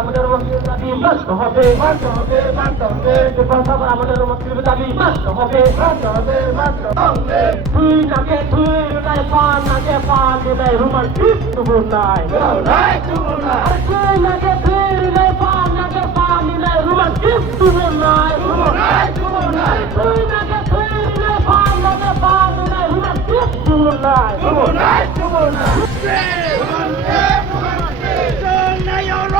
আমাদের দাবি মানতে হবে, মানতে হবে, মানতে হবে। আমাদের দাবি মানতে হবে, মানতে হবে, মানতে হবে। তুই নাকে তুই নাই পান নাকে পান নাই রুমান ঠিক তুবু নাই নাই তুবু নাই। তুই নাকে তুই নাই পান নাকে পান নাই রুমান ঠিক তুবু নাই নাই তুবু নাই। তুই নাকে তুই নাই পান নাকে পান নাই রুমান ঠিক তুবু নাই নাই তুবু নাই।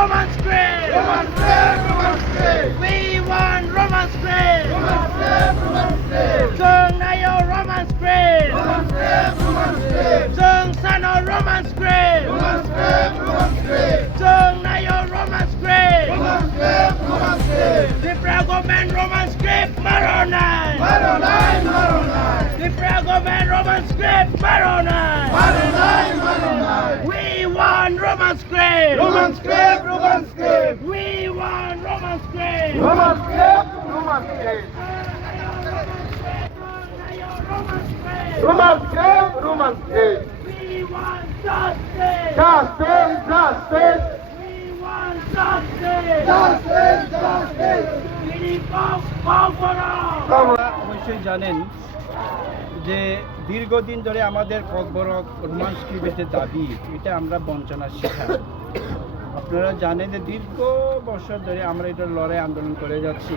Roman script! Roman script! Roman script! We want Roman script! Roman script! Roman script! Jung Nayo Roman script! Roman script! Roman script! Jung Sano Roman script! Roman script! Roman script! Jung Nayo Roman script! Roman script! Roman script! The Pragoman Roman script Maronai! Maronai! Maronai! The Pragoman Roman script Maronai! Maronai! Maronai! We want Roman script! Roman script! Roman script! We want Roman script! Roman script! Roman script! Roman script! Roman script! We want justice! Justice! Justice! We want justice! Justice! Justice! অবশ্যই জানেন যে দীর্ঘদিন ধরে আমাদের Kokborok Roman স্ক্রিপ্টের দাবি এটা আমরা বঞ্চনার শিকার। আপনারা জানেন যে দীর্ঘ বছর ধরে আমরা এটা লড়াই আন্দোলন করে যাচ্ছি।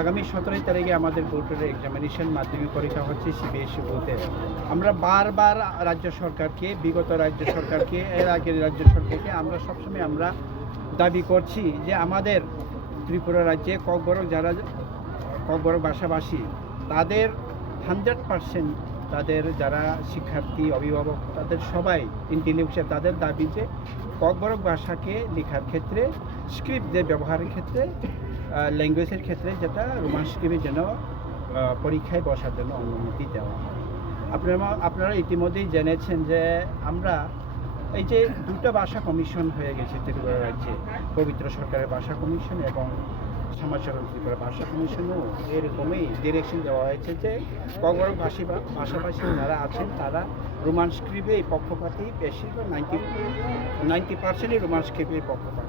আগামী 17 তারিখে আমাদের বোর্ডের এক্সামিনেশন মাধ্যমিক পরীক্ষা হচ্ছে সিবিএসই বোর্ডে। আমরা বারবার রাজ্য সরকারকে, বিগত রাজ্য সরকারকে, এর আগের রাজ্য সরকারকে আমরা সবসময় আমরা দাবি করছি যে আমাদের ত্রিপুরা রাজ্যে ককবরক যারা ককবরক ভাষাভাষী তাদের 100% তাদের যারা শিক্ষার্থী অভিভাবক তাদের সবাই ইন্টেলেকচুয়াল তাদের দাবি যে ককবরক ভাষাকে লেখার ক্ষেত্রে স্ক্রিপ্টদের ব্যবহারের ক্ষেত্রে ল্যাঙ্গুয়েজের ক্ষেত্রে যেটা রোমান স্ক্রিপ্টের জন্য পরীক্ষায় বসার জন্য অনুমতি দেওয়া হয়। আপনারা ইতিমধ্যেই জেনেছেন যে আমরা এই যে দুটো ভাষা কমিশন হয়ে গেছে ত্রিপুরা রাজ্যে, পবিত্র সরকারের ভাষা কমিশন এবং সমাজসরণ ত্রিপুরা ভাষা কমিশনও এরকমই ডিরেকশন দেওয়া হয়েছে যে ককবরক ভাষাভাষী যারা আছেন তারা রোমান স্ক্রিপ্টের পক্ষপাতী, বেশিরভাগ 90% রোমান স্ক্রিপ্টের পক্ষপাত।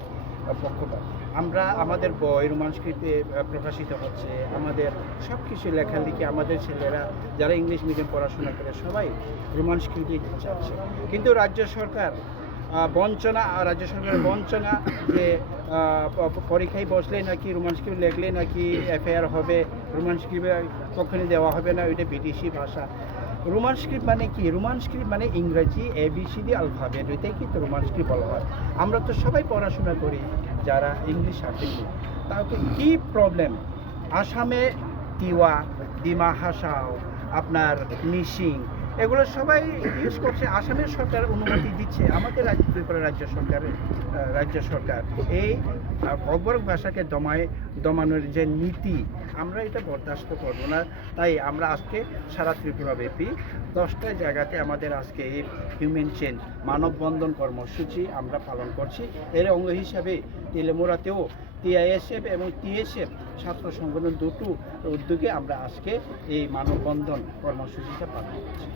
আমরা আমাদের বই রোমান স্ক্রিপ্টে প্রকাশিত হচ্ছে, আমাদের সব কিছু লেখালেখি আমাদের ছেলেরা যারা ইংলিশ মিডিয়াম পড়াশোনা করে সবাই রোমান স্ক্রিপ্টে যাচ্ছে। কিন্তু রাজ্য সরকারের বঞ্চনা যে পরীক্ষায় বসলে নাকি রোমান স্ক্রিপ্ট লেখলে নাকি এফআইআর হবে, রোমান স্ক্রিপ্টে কখনই দেওয়া হবে না, ওইটা বিদেশি ভাষা। রোমান স্ক্রিপ্ট মানে কি? রোমান স্ক্রিপ্ট মানে ইংরেজি ABCD আলফাবেট, ওইটাই কিন্তু রোমান স্ক্রিপ্ট বলা হয়। আমরা তো সবাই পড়াশোনা করি যারা ইংলিশ সাবজেক্টে, তাহলে কী প্রবলেম? আসামে তিওয়া, ডিমা হাসাও, আপনার মিসিং, এগুলো সবাই ইউজ করছে। আসামের সরকার অনুমতি দিচ্ছে, আমাদের ত্রিপুরা রাজ্য সরকার এই ককবরক ভাষাকে দমানোর যে নীতি, আমরা এটা বরদাস্ত করব না। তাই আমরা আজকে সারা ত্রিপুরাব্যাপী 10টা জায়গাতে আমাদের আজকে এই হিউম্যান চেঞ্জ মানববন্ধন কর্মসূচি আমরা পালন করছি। এর অঙ্গ হিসাবে তেলেমুরাতেও TISF এবং TSF ছাত্র সংগঠন দুটো উদ্যোগে আমরা আজকে এই মানববন্ধন কর্মসূচিটা পালন করছি।